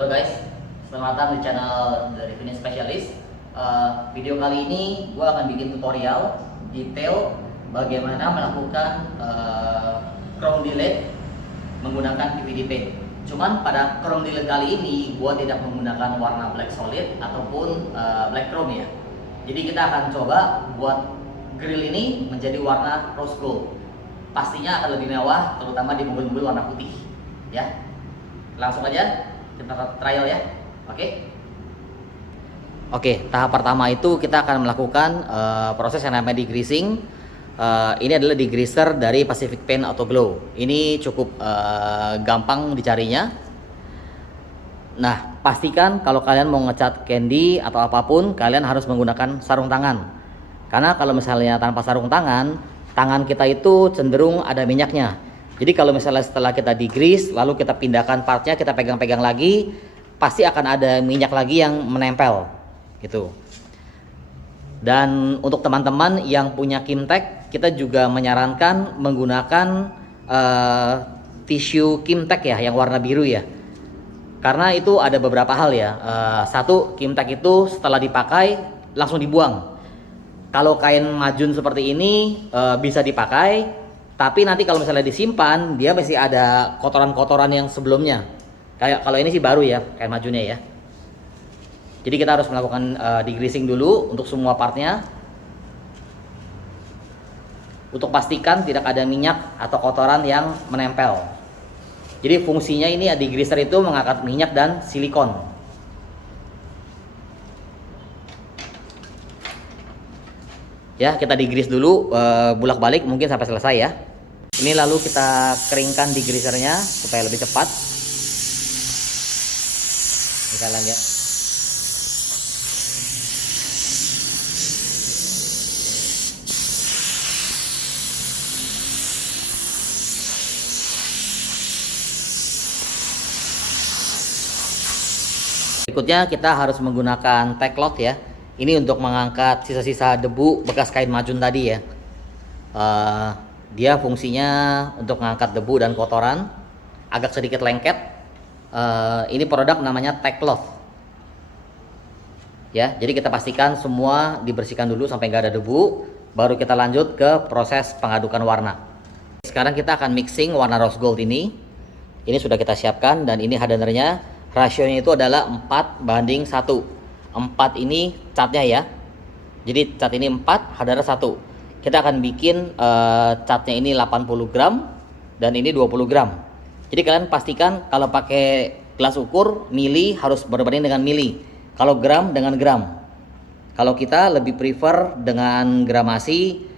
Halo guys, selamat datang di channel dari Finish Specialist. Video kali ini gue akan bikin tutorial detail bagaimana melakukan chrome delete menggunakan PVDP. Cuman pada chrome delete kali ini gue tidak menggunakan warna black solid ataupun black chrome ya. Jadi kita akan coba buat grill ini menjadi warna rose gold. Pastinya akan lebih mewah, terutama di mobil-mobil warna putih. Ya, langsung aja kita trial ya. Oke, tahap pertama itu kita akan melakukan proses yang namanya degreasing. Ini adalah degreaser dari Pacific Paint Auto Glow. Ini cukup gampang dicarinya. Nah, pastikan kalau kalian mau ngecat candy atau apapun, kalian harus menggunakan sarung tangan. Karena kalau misalnya tanpa sarung tangan, tangan kita itu cenderung ada minyaknya. Jadi kalau misalnya setelah kita degrease, lalu kita pindahkan partnya, kita pegang-pegang lagi, pasti akan ada minyak lagi yang menempel gitu. Dan untuk teman-teman yang punya Kimtek, kita juga menyarankan menggunakan tisu Kimtek ya, yang warna biru ya. Karena itu ada beberapa hal ya. Satu, Kimtek itu setelah dipakai langsung dibuang. Kalau kain majun seperti ini bisa dipakai, tapi nanti kalau misalnya disimpan, dia masih ada kotoran-kotoran yang sebelumnya. Kayak kalau ini sih baru ya, kain majunnya ya. Jadi kita harus melakukan degreasing dulu untuk semua partnya, untuk pastikan tidak ada minyak atau kotoran yang menempel. Jadi fungsinya ini degreaser itu mengangkat minyak dan silikon. Ya, kita degrease dulu bolak-balik mungkin sampai selesai ya. Ini lalu kita keringkan degreasernya supaya lebih cepat. Kita lihat. Berikutnya kita harus menggunakan tacklot ya. Ini untuk mengangkat sisa-sisa debu bekas kain majun tadi ya. Dia fungsinya untuk mengangkat debu dan kotoran, agak sedikit lengket. Ini produk namanya tacklot. Ya, jadi kita pastikan semua dibersihkan dulu sampai nggak ada debu, baru kita lanjut ke proses pengadukan warna. Sekarang kita akan mixing warna rose gold ini. Ini sudah kita siapkan dan ini hardenernya. Rasionya itu adalah 4:1. 4 ini catnya ya. Jadi cat ini 4, hardener 1. Kita akan bikin catnya ini 80 gram dan ini 20 gram. Jadi kalian pastikan kalau pakai gelas ukur mili harus berbanding dengan mili. Kalau gram dengan gram. Kalau kita lebih prefer dengan gramasi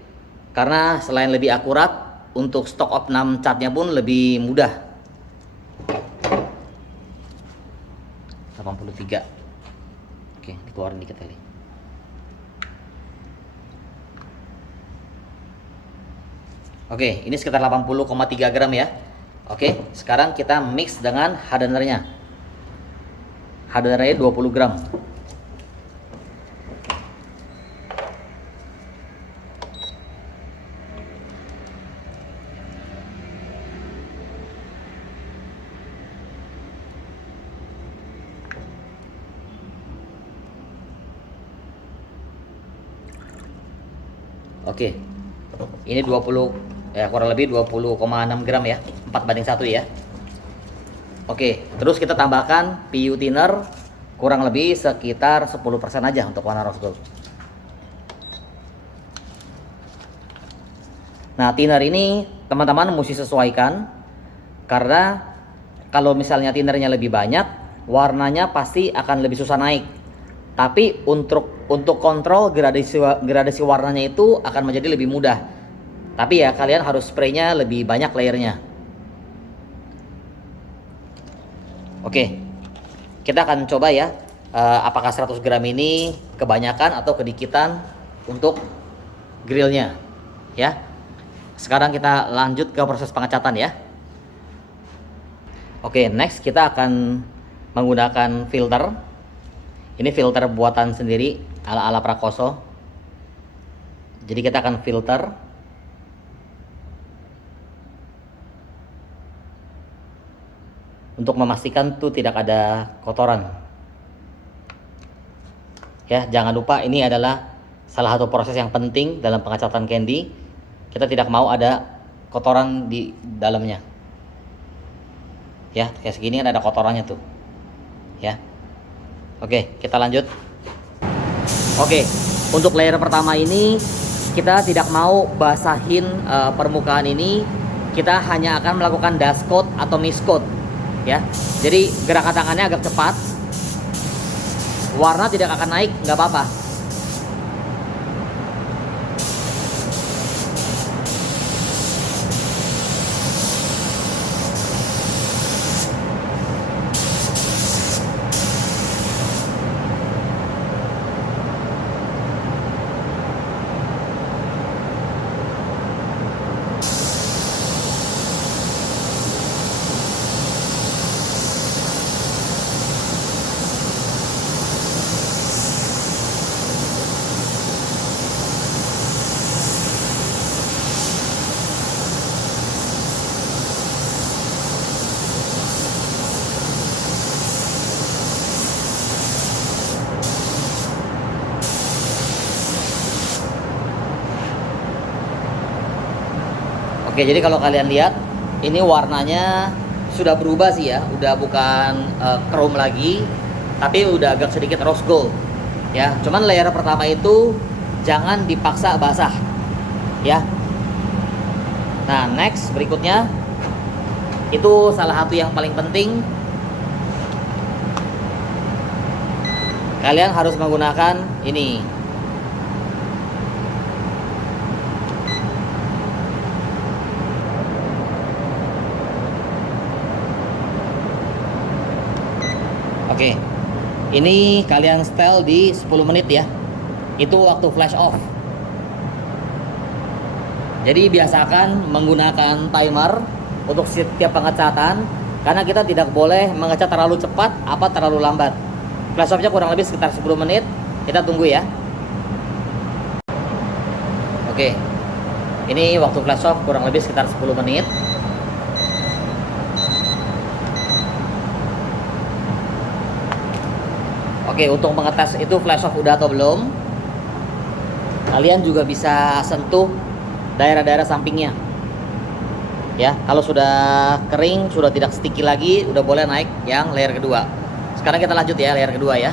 karena selain lebih akurat, untuk stock of 6 catnya pun lebih mudah. 83. Oke, dikeluarin dikit kali. Oke, ini sekitar 80,3 gram ya. Oke, sekarang kita mix dengan hardenernya. Hardenernya 20 gram. Oke, ini 20 ya, kurang lebih 20,6 gram ya, 4:1 ya. Oke, terus kita tambahkan PU thinner kurang lebih sekitar 10% aja untuk warna rose gold. Nah, thinner ini teman-teman mesti sesuaikan, karena kalau misalnya thinnernya lebih banyak, warnanya pasti akan lebih susah naik. Tapi untuk kontrol gradasi warnanya itu akan menjadi lebih mudah. Tapi ya kalian harus spraynya lebih banyak layernya. Oke, kita akan coba ya apakah 100 gram ini kebanyakan atau kedikitan untuk grillnya ya. Sekarang kita lanjut ke proses pengecatan ya. Oke, next kita akan menggunakan filter. Ini filter buatan sendiri ala-ala Prakoso. Jadi kita akan filter. untuk memastikan tuh tidak ada kotoran. Ya, jangan lupa ini adalah salah satu proses yang penting dalam pengecatan candy. Kita tidak mau ada kotoran di dalamnya. Ya, kayak segini kan ada kotorannya tuh. Ya. Oke, kita lanjut. Oke, untuk layer pertama ini kita tidak mau basahin permukaan ini. Kita hanya akan melakukan dust coat atau mist coat. Ya, jadi gerakan tangannya agak cepat, warna tidak akan naik, nggak apa-apa. Oke, jadi kalau kalian lihat ini warnanya sudah berubah sih ya, udah bukan chrome lagi, tapi udah agak sedikit rose gold. Ya, cuman layer pertama itu jangan dipaksa basah. Ya. Nah, next berikutnya itu salah satu yang paling penting. Kalian harus menggunakan ini. Oke, ini kalian setel di 10 menit ya. Itu waktu flash off. Jadi biasakan menggunakan timer untuk setiap pengecatan, karena kita tidak boleh mengecat terlalu cepat apa terlalu lambat. Flash off-nya kurang lebih sekitar 10 menit. Kita tunggu ya. Oke, ini waktu flash off kurang lebih sekitar 10 menit. Oke, untuk mengetes itu flash off udah atau belum, kalian juga bisa sentuh daerah-daerah sampingnya. Ya, kalau sudah kering, sudah tidak sticky lagi, udah boleh naik yang layer kedua. Sekarang kita lanjut ya, layer kedua ya.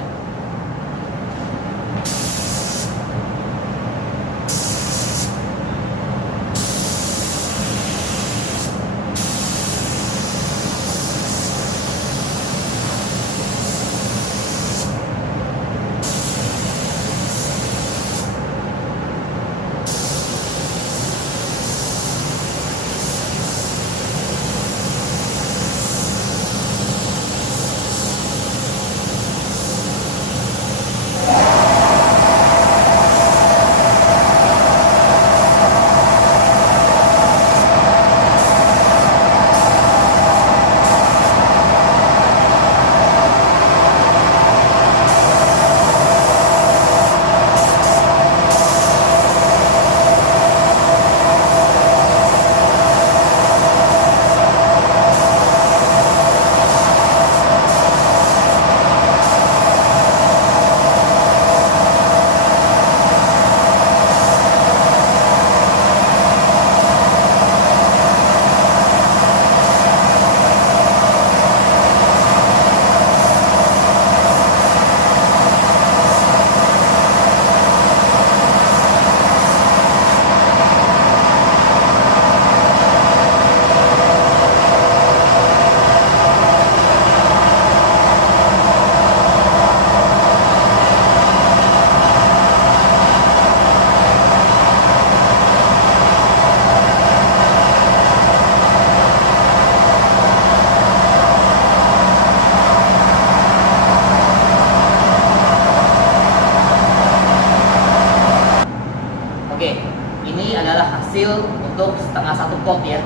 hasil untuk setengah satu pot ya.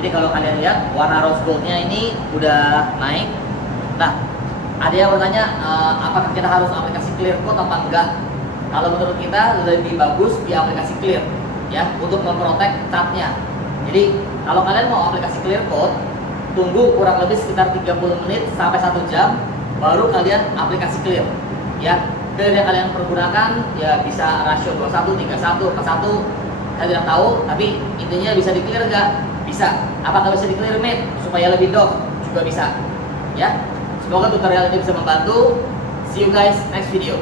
Jadi kalau kalian lihat warna rose goldnya ini udah naik. Nah, ada yang bertanya apakah kita harus aplikasi clear coat apa enggak? Kalau menurut kita lebih bagus di aplikasi clear ya, untuk memprotek catnya. Jadi kalau kalian mau aplikasi clear coat, tunggu kurang lebih sekitar 30 menit sampai 1 jam, baru kalian aplikasi clear. Ya, clear yang kalian pergunakan ya bisa rasio 21, 31, ke 1, saya tidak tahu, tapi intinya bisa di clear nggak? Bisa. Apakah bisa di clear mate supaya lebih doff? Juga bisa. Ya, semoga tutorial ini bisa membantu. See you guys next video.